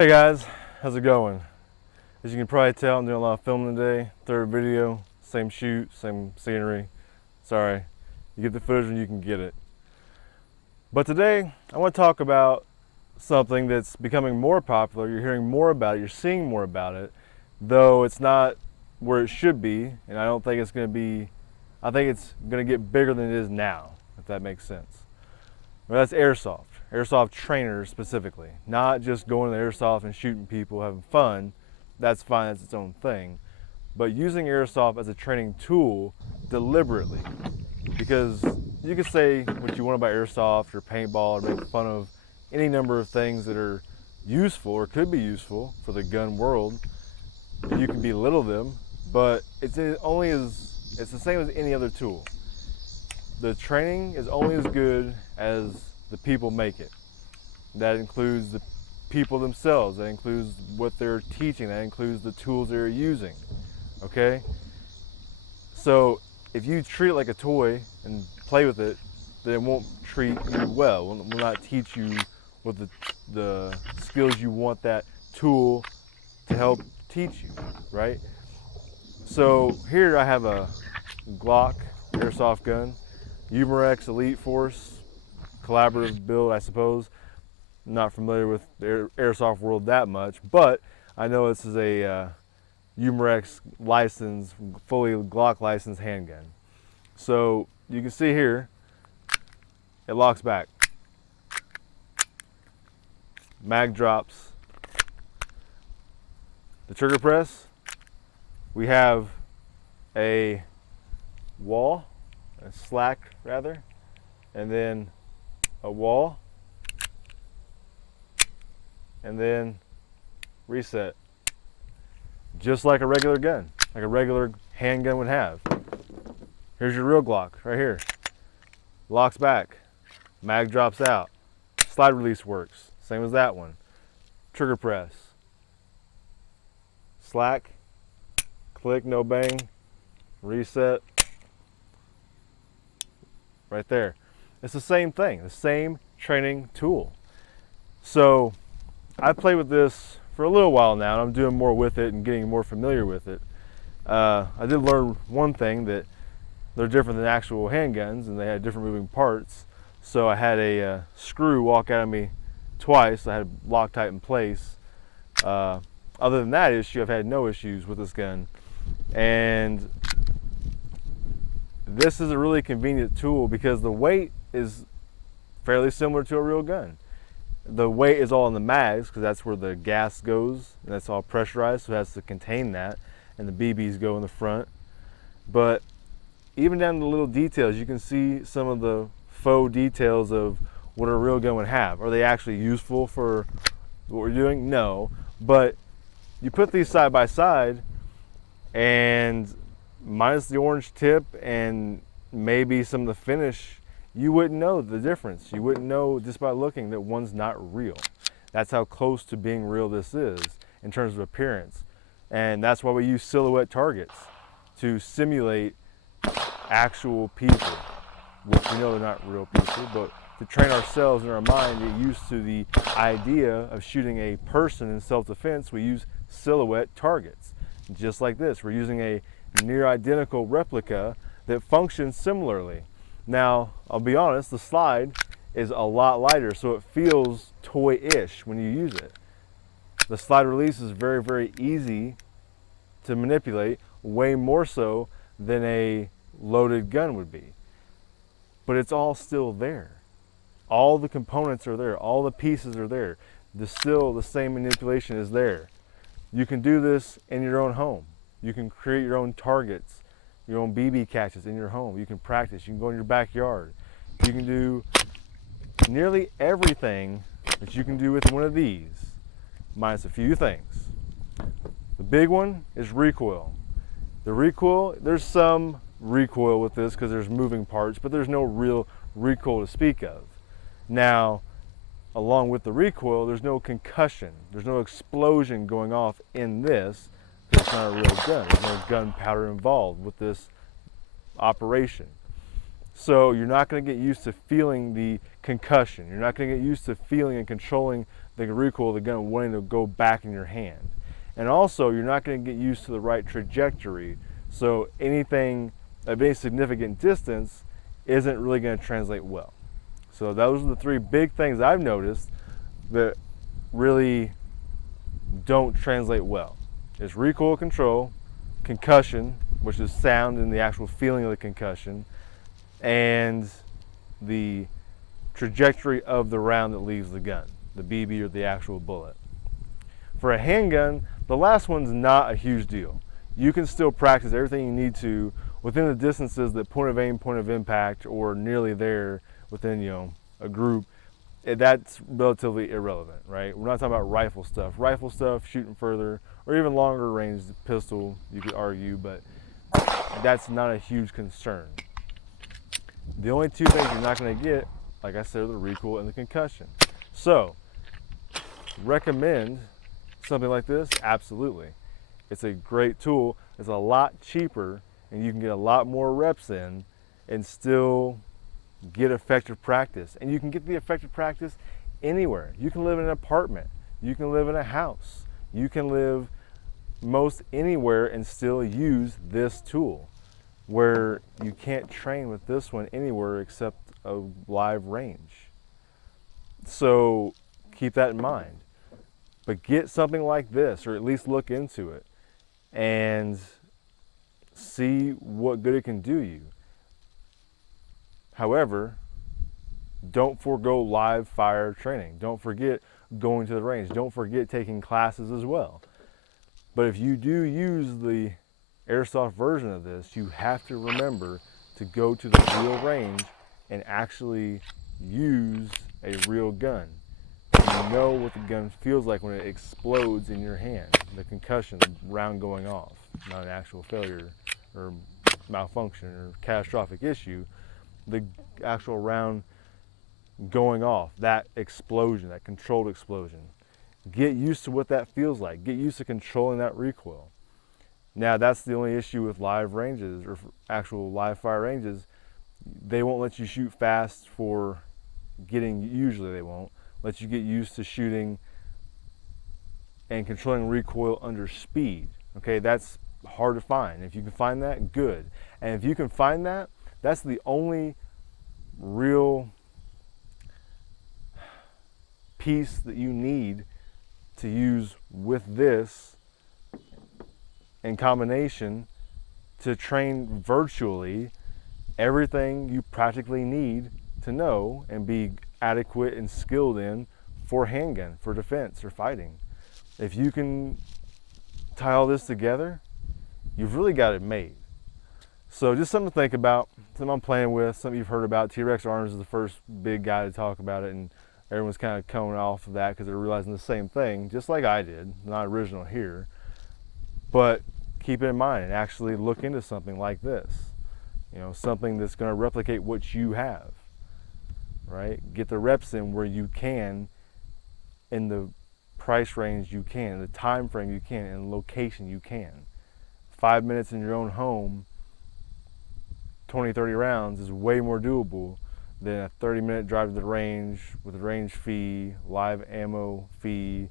Hey guys, how's it going? As you can probably tell, I'm doing a lot of filming today. Third video, same shoot, same scenery. Sorry, you get the footage when you can get it. But today, I want to talk about something that's becoming more popular. You're hearing more about it, you're seeing more about it, though it's not where it should be, and I don't think it's going to be, I think it's going to get bigger than it is now, if that makes sense. Well, that's airsoft trainers specifically. Not just going to airsoft and shooting people, having fun. That's fine, that's its own thing. But using airsoft as a training tool deliberately. Because you can say what you want about airsoft or paintball or make fun of any number of things that are useful or could be useful for the gun world. You can belittle them, but it's the same as any other tool. The training is only as good as the people make it. That includes the people themselves, that includes what they're teaching, that includes the tools they're using, okay? So if you treat it like a toy and play with it, then it won't treat you well, will not teach you what the skills you want that tool to help teach you, right? So here I have a Glock Airsoft Gun, Umarex Elite Force, collaborative build, I suppose. I'm not familiar with the airsoft world that much, but I know this is a Umarex licensed, fully Glock licensed handgun. So you can see here, it locks back. Mag drops. The trigger press, we have a wall, a slack rather, and then a wall, and then reset. Just like a regular gun, like a regular handgun would have. Here's your real Glock right here. Locks back, mag drops out, slide release works, same as that one. Trigger press, slack, click, no bang, reset, right there. It's the same thing, the same training tool. So I played with this for a little while now, and I'm doing more with it and getting more familiar with it. I did learn one thing, that they're different than actual handguns, and they had different moving parts. So I had a screw walk out of me twice. I had Loctite in place. Other than that issue, I've had no issues with this gun. And this is a really convenient tool because the weight is fairly similar to a real gun. The weight is all in the mags because that's where the gas goes, and that's all pressurized, so it has to contain that, and the BBs go in the front. But even down to the little details, you can see some of the faux details of what a real gun would have. Are they actually useful for what we're doing? No, but you put these side by side, and minus the orange tip and maybe some of the finish, you wouldn't know the difference. You wouldn't know just by looking that one's not real. That's how close to being real this is in terms of appearance. And that's why we use silhouette targets to simulate actual people, which we know they're not real people, but to train ourselves in our mind, get used to the idea of shooting a person in self-defense, we use silhouette targets. Just like this, we're using a near identical replica that functions similarly. Now, I'll be honest, the slide is a lot lighter, so it feels toy-ish when you use it. The slide release is very, very easy to manipulate, way more so than a loaded gun would be. But it's all still there. All the components are there, all the pieces are there. Still the same manipulation is there. You can do this in your own home. You can create your own targets, your own BB catches in your home. You can practice, you can go in your backyard. You can do nearly everything that you can do with one of these, minus a few things. The big one is recoil. The recoil, there's some recoil with this because there's moving parts, but there's no real recoil to speak of. Now, along with the recoil, there's no concussion. There's no explosion going off in this. It's not a real gun. There's no gunpowder involved with this operation. So you're not going to get used to feeling the concussion. You're not going to get used to feeling and controlling the recoil of the gun wanting to go back in your hand. And also, you're not going to get used to the right trajectory, so anything of any significant distance isn't really going to translate well. So those are the three big things I've noticed that really don't translate well. It's recoil control, concussion, which is sound and the actual feeling of the concussion, and the trajectory of the round that leaves the gun, the BB or the actual bullet. For a handgun, the last one's not a huge deal. You can still practice everything you need to within the distances that point of aim, point of impact, or nearly there within, a group. That's relatively irrelevant, right? We're not talking about rifle stuff. Rifle stuff, shooting further, or even longer range pistol, you could argue, but that's not a huge concern. The only two things you're not going to get, like I said, are the recoil and the concussion. So, recommend something like this? Absolutely. It's a great tool. It's a lot cheaper, and you can get a lot more reps in and still get effective practice. And you can get the effective practice anywhere. You can live in an apartment. You can live in a house. You can live most anywhere and still use this tool, where you can't train with this one anywhere except a live range. So keep that in mind. But get something like this, or at least look into it, and see what good it can do you. However, don't forego live fire training. Don't forget going to the range. Don't forget taking classes as well. But if you do use the airsoft version of this, you have to remember to go to the real range and actually use a real gun. You know what the gun feels like when it explodes in your hand, the concussion, the round going off, not an actual failure or malfunction or catastrophic issue, the actual round going off, that explosion, that controlled explosion. Get used to what that feels like. Get used to controlling that recoil. Now, that's the only issue with live ranges or actual live fire ranges. They won't let you shoot fast for getting, usually they won't let you get used to shooting and controlling recoil under speed. Okay, that's hard to find. If you can find that, good. And if you can find that, that's the only real piece that you need to use with this in combination to train virtually everything you practically need to know and be adequate and skilled in for handgun, for defense, or fighting. If you can tie all this together, you've really got it made. So just something to think about, something I'm playing with, something you've heard about. T-Rex Arms is the first big guy to talk about it, and everyone's kind of coming off of that because they're realizing the same thing, just like I did, not original here. But keep it in mind and actually look into something like this. Something that's going to replicate what you have, right? Get the reps in where you can, in the price range you can, the time frame you can, and location you can. 5 minutes in your own home, 20, 30 rounds is way more doable than a 30-minute drive to the range with a range fee, live ammo fee,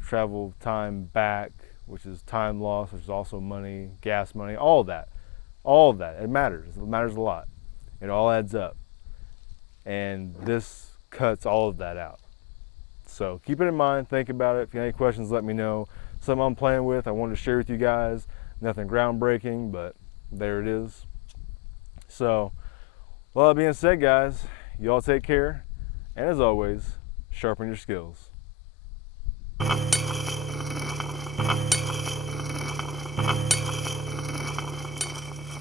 travel time back, which is time loss, which is also money, gas money, all of that. All of that. It matters. It matters a lot. It all adds up. And this cuts all of that out. So keep it in mind. Think about it. If you have any questions, let me know. Something I'm playing with, I wanted to share with you guys. Nothing groundbreaking, but there it is. So, well, that being said, guys, you all take care. And as always, sharpen your skills.